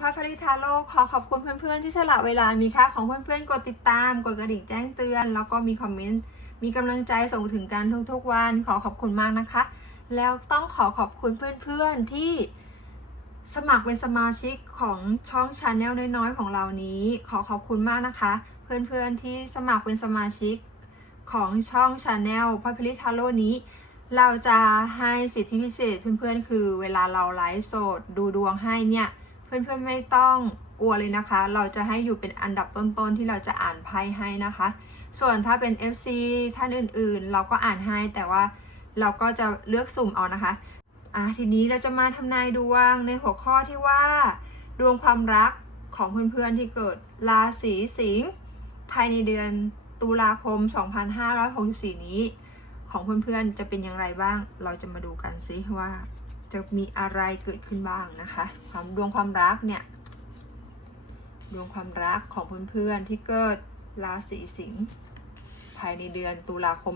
พัฟริทาโลขอขอบคุณเพื่อนๆที่สละเวลามีค่าของเพื่อนๆ กดติดตาม กดกระดิ่งแจ้งเตือน แล้วก็มีคอมเมนต์ มีกำลังใจส่งถึงกันทุกๆวัน ขอขอบคุณมากนะคะ แล้วต้องขอขอบคุณเพื่อนๆที่สมัครเป็นสมาชิกของช่องชาแนลน้อยๆ ของเรานี้ ขอขอบคุณมากนะคะ เพื่อนๆที่สมัครเป็นสมาชิกของช่องชาแนลพัฟริทาโลนี้เราจะให้สิทธิพิเศษเพื่อนๆ คือเวลาเราไลฟ์สดดูดวงให้เนี่ย เพื่อนๆไม่ต้องกลัวเลยนะคะ เราจะให้อยู่เป็นอันดับต้นๆที่เราจะอ่านไพ่ให้นะคะ ส่วนถ้าเป็น FC ท่านอื่นๆ เราก็อ่านให้แต่ว่าเราก็จะเลือกสุ่มเอานะคะอะทีนี้เราจะมาทำนายดวงในหัวข้อที่ว่า ดวงความรักของเพื่อนๆที่เกิดราศีสิงห์ภายในเดือนตุลาคม 2564 นี้ ของเพื่อนๆจะเป็นอย่างไรบ้าง เราจะมาดูกันซิว่า จะมีอะไรเกิดขึ้นบ้างนะคะ ความดวงความรักเนี่ย ดวงความรักของเพื่อนๆที่เกิดราศีสิงห์ภายในเดือนตุลาคม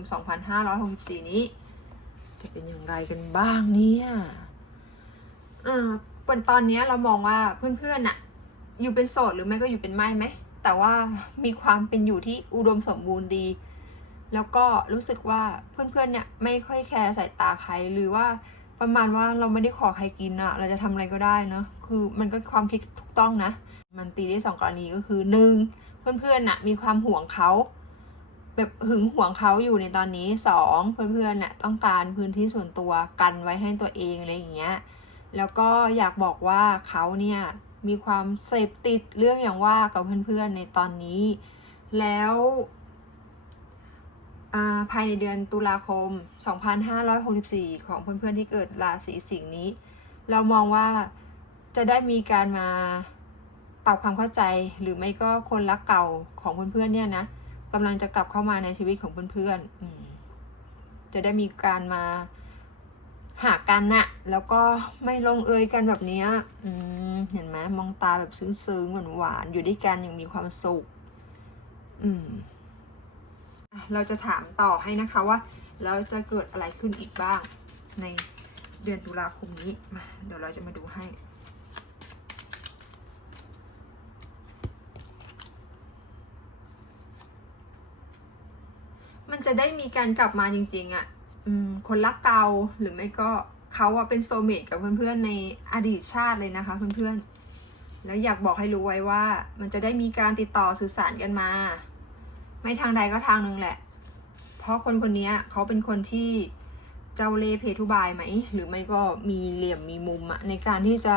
2564 นี้ จะเป็นอย่างไรกันบ้างเนี่ยอ่าเป็นตอนนี้เรามองว่าเพื่อนๆน่ะ อยู่เป็นโสดหรือไม่ก็อยู่เป็นไม่ไหม แต่ว่ามีความเป็นอยู่ที่อุดมสมบูรณ์ดี แล้วก็รู้สึกว่าเพื่อนๆเนี่ยไม่ค่อยแคร์สายตาใครหรือว่า ประมาณว่าเราไม่ได้ขอใครกินอะเราจะทำอะไรก็ได้เนอะคือมันก็ความคิดถูกต้องนะ มันตีได้สองกรณีก็คือหนึ่งเพื่อนๆน่ะมีความห่วงเขาแบบหึงห่วงเขาอยู่ในตอนนี้สองเพื่อนๆน่ะต้องการพื้นที่ส่วนตัวกันไว้ให้ตัวเองอะไรอย่างเงี้ยแล้วก็อยากบอกว่าเขาเนี่ยมีความเสพติดเรื่องอย่างว่ากับเพื่อนๆในตอนนี้ แล้ว ภายในเดือนตุลาคม 2564 ของเพื่อนๆที่เกิดราศีสิงห์นี้ เรามองว่าจะได้มีการมาปรับความเข้าใจหรือไม่ก็คนรักเก่าของเพื่อนๆเนี่ยนะกำลังจะกลับเข้ามาในชีวิตของเพื่อนๆจะได้มีการมาหากันนะแล้วก็ไม่ลงเอยกันแบบนี้อเห็นไหมมองตาแบบซึ้งๆหวานๆอยู่ด้วยกันอย่างมีความสุข อืม เราจะถามต่อให้นะคะว่าแล้วจะเกิดอะไรขึ้นอีกบ้างในเดือนตุลาคมนี้มาเดี๋ยวเราจะมาดูให้มันจะได้มีการกลับมาจริง ๆอะ่ะอคนรักเก่าหรือไม่ก็เขาอะเป็นโซเมตกับเพื่อนๆในอดีตชาติเลยนะคะเพื่อนๆ แล้วอยากบอกให้รู้ไว้ว่า มันจะได้มีการติดต่อสื่อสารกันมา ไม่ทางใดก็ทางหนึ่งแหละ เพราะคนคนนี้เขาเป็นคนที่เจ้าเล่ห์เพทุบายไหม หรือไม่ก็มีเหลี่ยมมีมุมอะในการที่จะ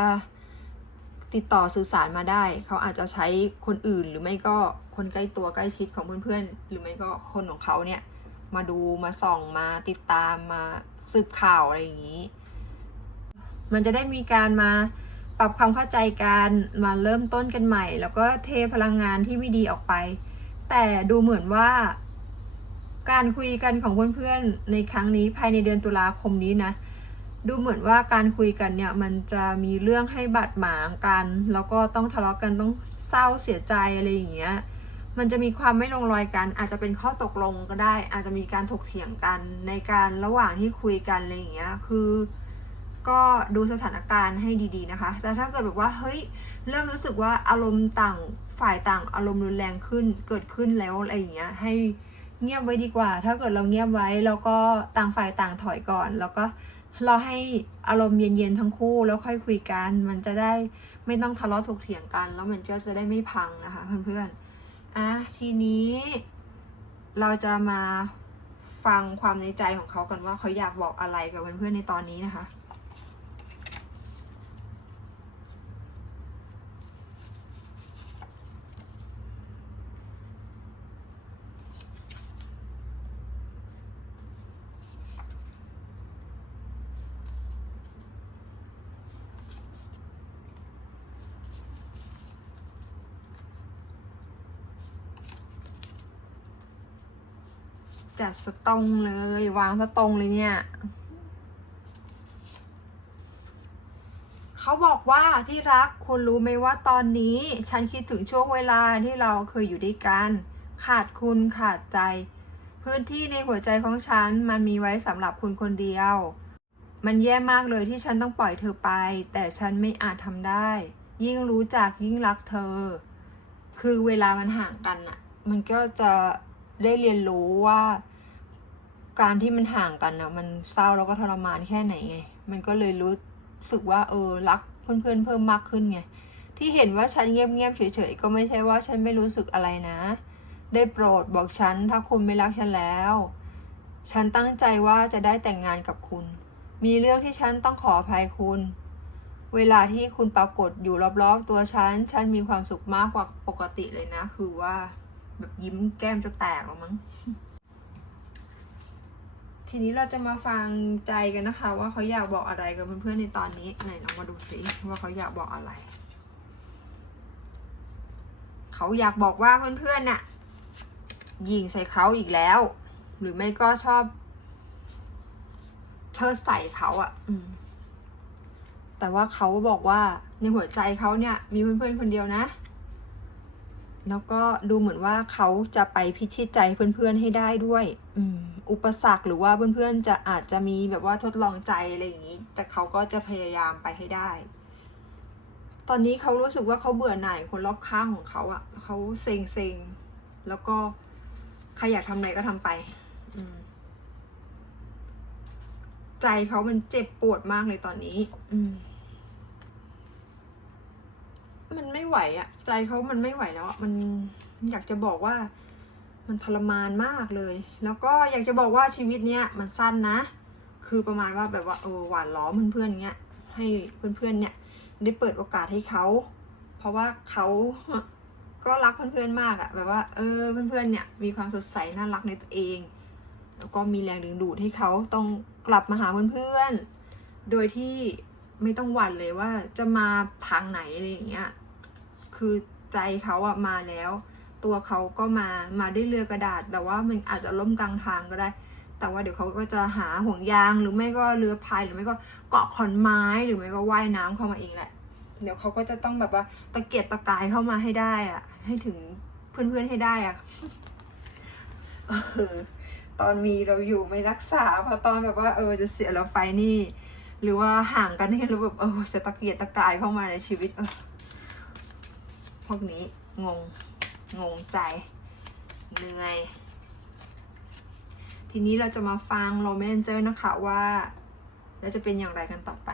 ติดต่อสื่อสารมาได้ เขาอาจจะใช้คนอื่นหรือไม่ก็คนใกล้ตัวใกล้ชิดของเพื่อนๆ หรือไม่ก็คนของเขาเนี่ย มาดูมาส่องมาติดตามมาสืบข่าวอะไรอย่างนี้ มันจะได้มีการมาปรับความเข้าใจกันมาเริ่มต้นกันใหม่ แล้วก็เทพลังงานที่ไม่ดีออกไป แต่ดูเหมือนว่าการคุยกันของเพื่อนๆในครั้งนี้ภายในเดือนตุลาคมนี้นะ ดูเหมือนว่าการคุยกันเนี่ยมันจะมีเรื่องให้บาดหมางกัน แล้วก็ต้องทะเลาะกันต้องเศร้าเสียใจอะไรอย่างเงี้ยมันจะมีความไม่ลงรอยกัน อาจจะเป็นข้อตกลงก็ได้ อาจจะมีการถกเถียงกันในการระหว่างที่คุยกันอะไรอย่างเงี้ยคือ ก็ดูสถานการณ์ให้ดีๆนะคะ แต่ถ้าเกิดแบบว่าเฮ้ยเริ่มรู้สึกว่าอารมณ์ต่างฝ่ายต่างอารมณ์รุนแรงขึ้นเกิดขึ้นแล้วอะไรอย่างเงี้ยให้เงียบไว้ดีกว่า ถ้าเกิดเราเงียบไว้แล้วก็ต่างฝ่ายต่างถอยก่อน แล้วก็เราให้อารมณ์เย็นๆทั้งคู่แล้วค่อยคุยกัน มันจะได้ไม่ต้องทะเลาะถกเถียงกัน แล้วมันก็จะได้ไม่พังนะคะเพื่อนๆอะทีนี้เราจะมาฟังความในใจของเขากันว่าเขาอยากบอกอะไรกับเพื่อนๆในตอนนี้นะคะ จัดสตรงเลย วางสตรงเลยเนี่ย เขาบอกว่าที่รักคุณรู้ไหมว่าตอนนี้ ฉันคิดถึงช่วงเวลาที่เราเคยอยู่ด้วยกัน ขาดคุณขาดใจ พื้นที่ในหัวใจของฉันมันมีไว้สำหรับคุณคนเดียว มันแย่มากเลยที่ฉันต้องปล่อยเธอไป แต่ฉันไม่อาจทำได้ ยิ่งรู้จักยิ่งรักเธอ คือเวลามันห่างกันอะมันก็จะ ได้เรียนรู้ว่า การที่มันห่างกันอะมันเศร้าแล้วก็ทรมานแค่ไหนไง มันก็เลยรู้สึกว่าเออรักเพื่อนๆเพิ่มมากขึ้นไง ที่เห็นว่าฉันเงียบๆเฉยๆก็ไม่ใช่ว่าฉันไม่รู้สึกอะไรนะ ได้โปรดบอกฉันถ้าคุณไม่รักฉันแล้ว ฉันตั้งใจว่าจะได้แต่งงานกับคุณ มีเรื่องที่ฉันต้องขออภัยคุณเวลาที่คุณปรากฏอยู่รอบๆ ตัวฉัน ฉันมีความสุขมากกว่าปกติเลยนะ คือว่า แบบยิ้มแก้มจะแตกแล้วมั้ง ทีนี้เราจะมาฟังใจกันนะคะ ว่าเขาอยากบอกอะไรกับเพื่อนๆในตอนนี้ไหนลองมาดูสิว่าเขาอยากบอกอะไร เขาอยากบอกว่าเพื่อนๆน่ะยิงใส่เขาอีกแล้ว หรือไม่ก็ชอบ เชิดใส่เขาอะ่ะแต่ว่าเขาบอกว่าในหัวใจเขาเนี่ย มีเพื่อนๆคนเดียวนะ แล้วก็ดูเหมือนว่าเขาจะไปพิชิตใจเพื่อนๆให้ได้ด้วยอือุปสรรคหรือว่าเพื่อนๆจะอาจจะมีแบบว่าทดลองใจอะไรอย่างนี้ แต่เขาก็จะพยายามไปให้ได้ ตอนนี้เขารู้สึกว่าเขาเบื่อหน่ายคนรอบข้างของเขาอะ่ะเขาเซ็งเซ็งแล้วก็ใครอยากทำอะไรก็ทำไปใจเขามันเจ็บปวดมากเลยตอนนี้ อืม มันไม่ไหวอะใจเขามันไม่ไหวแล้วอะมันอยากจะบอกว่า มันทรมานมากเลย แล้วก็อยากจะบอกว่าชีวิตเนี้ยมันสั้นนะ คือประมาณว่าแบบว่าเออหวานล้อมเพื่อนๆเงี้ยให้เพื่อนๆเนี่ยได้เปิดโอกาสให้เขาเพราะว่าเขาก็รักเพื่อนๆมากอะแบบว่าเออเพื่อนๆเนี่ยมีความสดใสน่ารักในตัวเอง แล้วก็มีแรงดึงดูดให้เขาต้องกลับมาหาเพื่อนๆโดยที่ไม่ต้องหวั่นเลยว่าจะมาทางไหนอะไรอย่างเงี้ย คือใจเขาอะมาแล้ว ตัวเขาก็มามาด้วยเรือกระดาษ แต่ว่ามันอาจจะล่มกลางทางก็ได้ แต่ว่าเดี๋ยวเขาก็จะหาห่วงยางหรือไม่ก็เรือพายหรือไม่ก็เกาะขอนไม้หรือไม่ก็ว่ายน้ำเข้ามาเองแหละ เดี๋ยวเขาก็จะต้องแบบว่าตะเกียกตะกายเข้ามาให้ได้อะให้ถึงเพื่อนๆให้ได้อะเออตอนมีเราอยู่ไม่รักษาพอตอนแบบว่าเออจะเสียเราไปนี่ หรือว่าห่างกันนี่เราแบบเออจะตะเกียกตะกายเข้ามาในชีวิตเออ พวกนี้งง งงใจ เหนื่อย ทีนี้เราจะมาฟังโรแมนเจอร์นะคะว่า แล้วจะเป็นอย่างไรกันต่อไป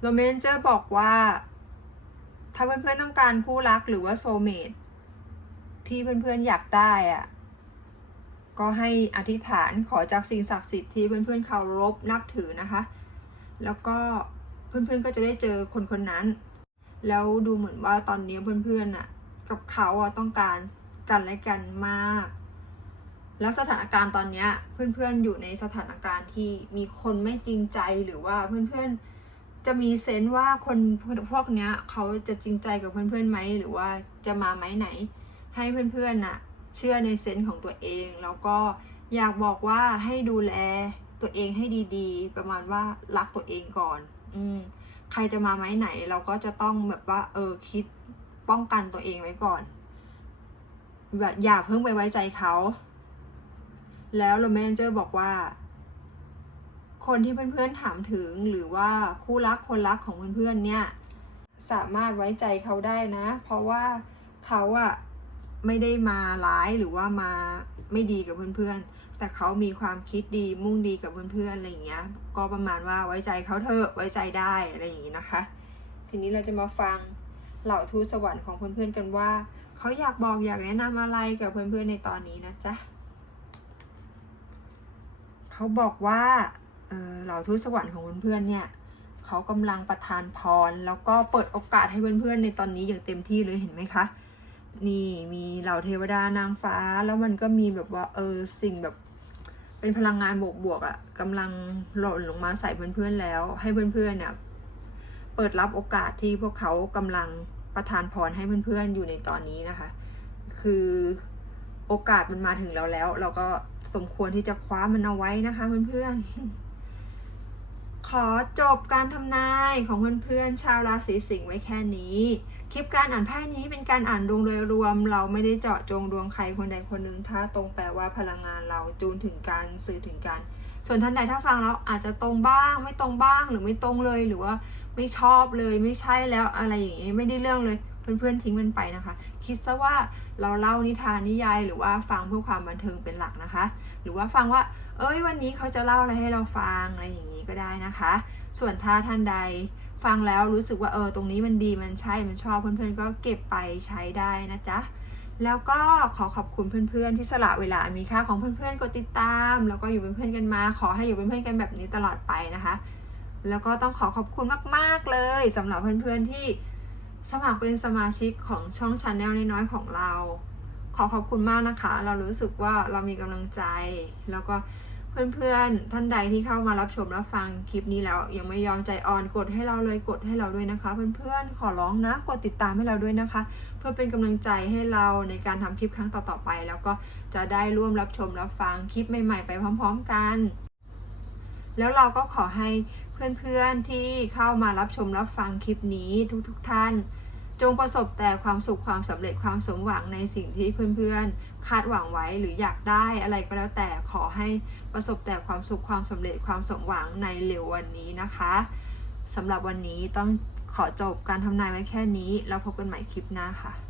โรแมนเจอร์บอกว่า ถ้าเพื่อนๆต้องการคู่รักหรือว่าโซเมตที่เพื่อนๆอยากได้อะก็ให้อธิษฐานขอจากสิ่งศักดิ์สิทธิ์ที่เพื่อนๆเคารพนับถือนะคะ แล้วก็เพื่อนๆก็จะได้เจอคนคนนั้น แล้วดูเหมือนว่าตอนนี้เพื่อนๆน่ะกับเขาอะต้องการกันและกันมาก แล้วสถานการณ์ตอนเนี้ยเพื่อนๆอยู่ในสถานการณ์ที่มีคนไม่จริงใจหรือว่าเพื่อนๆ จะมีเซนส์ว่าคนพวกเนี้ยเขาจะจริงใจกับเพื่อนๆไหมหรือว่าจะมาไหมไหน ให้เพื่อนๆน่ะเชื่อในเซนส์ของตัวเอง แล้วก็อยากบอกว่าให้ดูแลตัวเองให้ดีๆ ประมาณว่ารักตัวเองก่อน อืมใครจะมาไหมไหน เราก็จะต้องแบบว่า เออคิดป้องกันตัวเองไว้ก่อนแบบอย่าเพิ่งไปไว้ใจเขา แล้วโรแมนเจอร์บอกว่า คนที่เพื่อนๆถามถึงหรือว่าคู่รักคนรักของเพื่อนๆเนี่ยสามารถไว้ใจเขาได้นะ เพราะว่าเขาอะไม่ได้มาร้ายหรือว่ามาไม่ดีกับเพื่อนๆ แต่เขามีความคิดดีมุ่งดีกับเพื่อนๆอะไรอย่างเงี้ย ก็ประมาณว่าไว้ใจเขาเถอะไว้ใจได้อะไรอย่างงี้นะคะ ทีนี้เราจะมาฟังเหล่าทูตสวรรค์ของเพื่อนๆกันว่า เขาอยากบอกอยากแนะนำอะไรกับเพื่อนๆในตอนนี้นะจ๊ะเขาบอกว่า เหล่าทูตสวรรค์ของเพื่อนๆเนี่ยเขากำลังประทานพร แล้วก็เปิดโอกาสให้เพื่อนๆ ในตอนนี้อย่างเต็มที่เลยเห็นไหมคะ นี่มีเหล่าเทวดานางฟ้าแล้วมันก็มีแบบว่าเออสิ่งแบบเป็นพลังงานบวกๆอะ่ะกำลังหล่นลงมาใส่เพื่อนๆแล้ว ให้เพื่อนๆเนี่ยเปิดรับโอกาสที่พวกเขากำลังประทานพรให้เพื่อนๆอยู่ในตอนนี้นะคะ คือโอกาสมันมาถึงเราแล้ว เราก็สมควรที่จะคว้ามันเอาไว้นะคะเพื่อนๆ ขอจบการทำนายของเพื่อนๆชาวราศีสิงห์ไว้แค่นี้ คลิปการอ่านไพ่นี้เป็นการอ่านดวงโดยรวม เราไม่ได้เจาะจงดวงใครคนใดคนหนึ่งถ้าตรงแปลว่าพลังงานเราจูนถึงกันสื่อถึงกัน ส่วนท่านใดถ้าฟังแล้วอาจจะตรงบ้าง ไม่ตรงบ้างหรือไม่ตรงเลยหรือว่าไม่ชอบเลยไม่ใช่แล้วอะไรอย่างนี้ไม่ได้เรื่องเลยเพื่อนๆทิ้งมันไปนะคะ คิดซะว่าเราเล่านิทานนิยายหรือว่าฟังเพื่อความบันเทิงเป็นหลักนะคะ หรือว่าฟังว่า เอ้ยวันนี้เขาจะเล่าอะไรให้เราฟังอะไรอย่างนี้ ก็ได้นะคะ ส่วนถ้าท่านใดฟังแล้วรู้สึกว่าเออตรงนี้มันดีมันใช่มันชอบเพื่อนๆ ก็เก็บไปใช้ได้นะจ๊ะแล้วก็ขอขอบคุณเพื่อนๆ ที่สละเวลาอันมีค่าของเพื่อนๆกดติดตาม แล้วก็อยู่เป็นเพื่อนกันมา ขอให้อยู่เป็นเพื่อนกันแบบนี้ตลอดไปนะคะ แล้วก็ต้องขอขอบคุณมากๆเลยสำหรับเพื่อนๆที่สมัครเป็นสมาชิกของช่องชาแนลน้อยๆของเรา ขอขอบคุณมากนะคะ เรารู้สึกว่าเรามีกำลังใจ แล้วก็ เพื่อนๆ ท่านใดที่เข้ามารับชมรับฟังคลิปนี้แล้ว ยังไม่ยอมใจอ่อนกดให้เราเลยกดให้เราด้วยนะคะ เพื่อนๆ ขอร้องนะกดติดตามให้เราด้วยนะคะ เพื่อเป็นกำลังใจให้เราในการทำคลิปครั้งต่อๆไป แล้วก็จะได้ร่วมรับชมรับฟังคลิปใหม่ๆ ไปพร้อม ๆกัน แล้วเราก็ขอให้เพื่อนๆที่เข้ามารับชมรับฟังคลิปนี้ทุกๆท่าน จงประสบแต่ความสุขความสำเร็จความสมหวังในสิ่งที่เพื่อนๆ คาดหวังไว้หรืออยากได้อะไรก็แล้วแต่ขอให้ประสบแต่ความสุขความสำเร็จความสมหวังในเร็ววันนี้นะคะสำหรับวันนี้ต้องขอจบการทำนายไว้แค่นี้ แล้วพบกันใหม่คลิปหน้าค่ะ